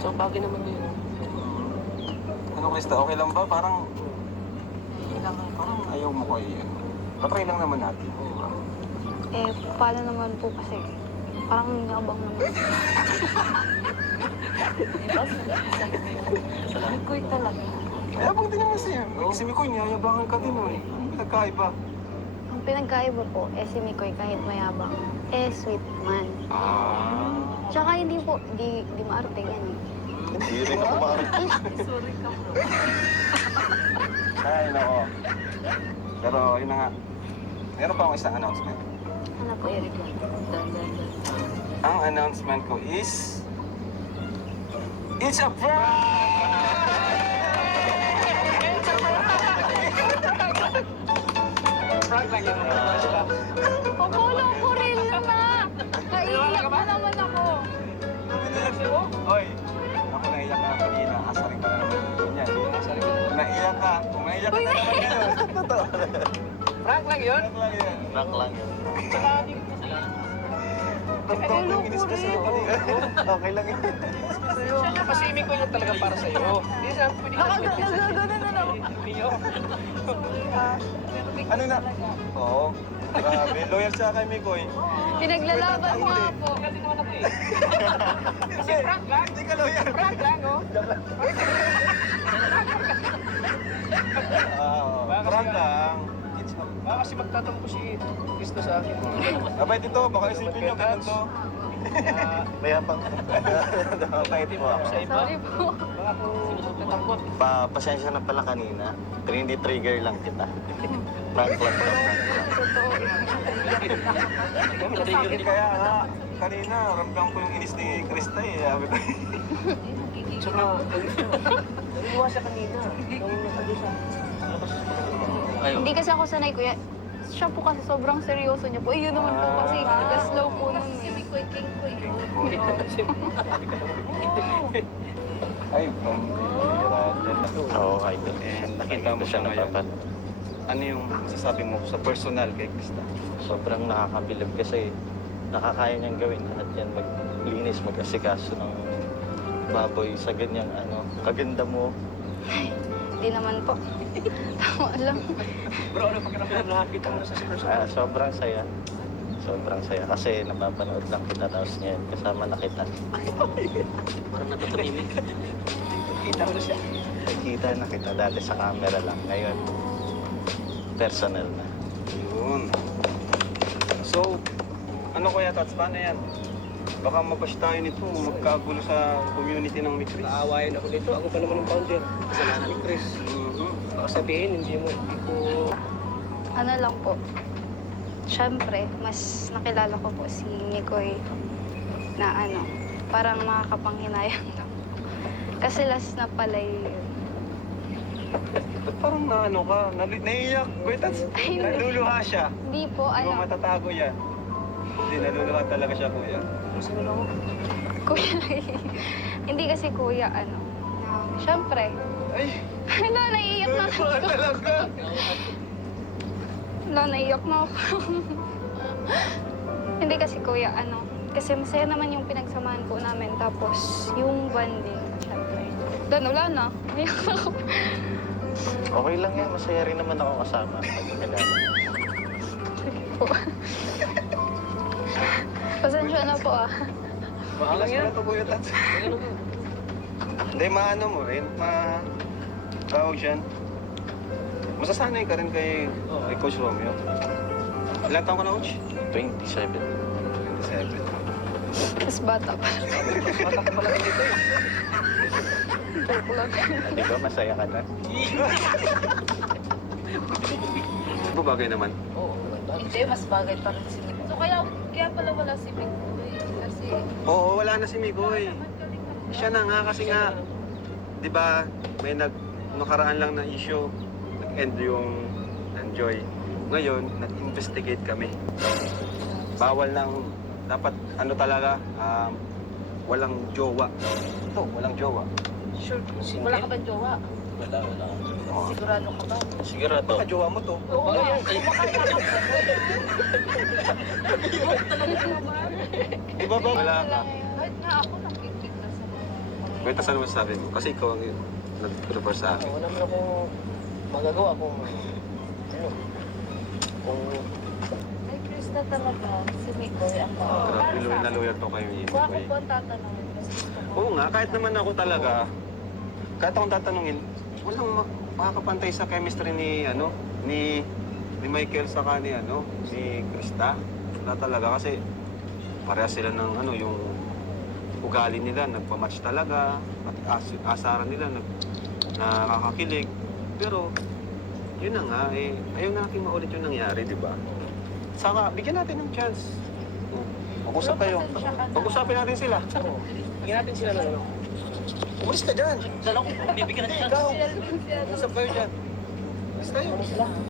So, bagay naman yun. Ano, Krista, okay lang ba? Parang Kailangan. ayaw mo ko ano. Patry lang naman natin, di ba? Eh, paano naman po kasi? Parang nabang naman. Diba? Sabi ko talaga. Mayabang din naman siya. Si Mikoy, niyayabangan ka din, eh. Nagkaiba. Ang pinagkaiba po, si Mikoy kahit mayabang, sweet man. Tsaka hindi po, di maarte yan eh. Hindi rin ako maarating. Sorry ka bro. Ay, nako. Pero yun na nga. Meron pa akong isang announcement. Ano po yun? Dan. Ang announcement ko is... It's a prank! Prank lang yun. Pakolo ko rin naman! Naiiyak na naman ako. Hoy, ako naiyak ka kanina. Asarin ka na naman yan. Naiyak ka. Kung naiyak ka na naman ngayon. Totoo. Prank lang yun? Prank lang yan. Prank lang yun. Totoo yung ginis ka sa'yo kanina. Okay lang yun. Kasi imig ko yun talaga para sa'yo. Hindi siya pwede ka Nagagano na naman. Ano na? Oo. Grabe. Loyal siya kay Mikoy. Pinaglalaban ko nga po. Kasi naman ako eh. Kasi prank lang. Hindi ka loyal. Prank lang, oh. Prank lang. Kasi magtatampo si Cristo sa akin. Abay dito, baka isipin nyo ganun to. Mayabang. Mabait po ako. Sa iba, Sorry po. baka ako magtatampo. Pasensya na pala kanina. Pero hindi trigger lang kita. Prank lang to. Kaya nga, kanina, ramdam ko yung inis ni Krista eh. Sabi ko, Tsaka, naliwa siya kanina. Nung nasa siya. Hindi kasi ako sanay, kuya. Siya po kasi sobrang seryoso niya po. Yun naman po kasi slow po nun eh. ay, pambira. Oo, idol. And nakita Nakita mo mo siya siya ngayon. napapat. Ano yung masasabi mo sa personal kay Krista? Sobrang nakakabilib kasi nakakaya niyang gawin lahat yan. Maglinis, mag-asikaso ng baboy sa ganyang kaganda mo. Hindi naman po. Tama lang. Bro, ano pakiramdam nakakita mo na sa personal? Sobrang saya. Sobrang saya. Kasi napapanood lang kita tapos ngayon kasama na kita. Parang natutulimik. Kita ko na siya. Nakita na kita dati sa camera lang. Ngayon, personal na. Yun. So, ano kaya, Tats? Paano yan? Baka mabash tayo nito, magkagulo sa community ng Mikris. Naawayan ako dito. Ako pa naman yung founder. Kasalanan ni Chris. Baka sabihin, hindi ko... Ano lang po. Siyempre, mas nakilala ko po si Mikoy na parang makakapanghinayang lang. Kasi last na pala yun. Ba't parang naano ka? Naiiyak. Kuya Tats, Ay, hindi. naluluha siya. Hindi po, Di ba matatago yan? Hindi, naluluha talaga siya, kuya. Sino lang ako? kuya, hindi kasi kuya, siyempre, Ay, naiiyak na ako. naluluha talaga. Naiiyak na ako. Hindi kasi kuya, kasi masaya naman yung pinagsamahan po namin, tapos yung bonding, siyempre. Doon, wala na. Naiiyak na ako. Okay lang yan. Masaya rin naman ako kasama. Po. Pasensya na po Maangas mo na ito, kuya Tats. Hindi, maano mo rin. Tawag siyan. Masasanay ka rin kay Coach Romeo. Ilan taon ka na, Coach? 27. 27. Tapos bata pa. Bata ka pala dito eh. Joke lang. Di ba masaya ka na? Bagay naman. Oo. Hindi, mas bagay pa rin si Mikoy. So kaya pala wala si Mikoy. Kasi Oo, wala na si Mikoy. Siya na nga kasi nga, di ba, may nakaraan lang na issue. Nag-end yung Enjoy. Ngayon, nag-investigate kami. Bawal lang, dapat talaga, walang jowa. Ito, walang jowa. sure, wala ka bang jowa? Wala. Sigurado ka ba? Sigurado. Baka jowa mo to. Oo nga. Di ba ba? Wala ka. Kahit nga ako nakikita sa mga Kwenta sa naman sabi mo. Kasi ikaw ang nag-refer sa akin. Wala naman akong magagawa kung ano. Kung Ay, Krista talaga. Si Mikoy ang Grabe, loyal na loyal to kayo ni Kung ako Mikoy. po ang tatanungin kasi gusto ko. Oo nga, kahit naman ako talaga, kahit akong tatanungin, walang makakapantay sa chemistry ni, ni Michael saka ni, ni Krista. Wala talaga kasi parehas sila ng, yung ugali nila, nagpamatch talaga, at asaran nila, nakakakilig. Pero, yun na nga, ayaw natin maulit yung nangyari, di ba? Saka, bigyan natin ng chance. Mag-usap kayo. Pasensya ka na. Pag-usapin natin sila. bigyan natin sila ng ano. Umalis ka dyan. Dala ko, bibigyan natin siya. Ikaw, usap kayo dyan. Basta yun.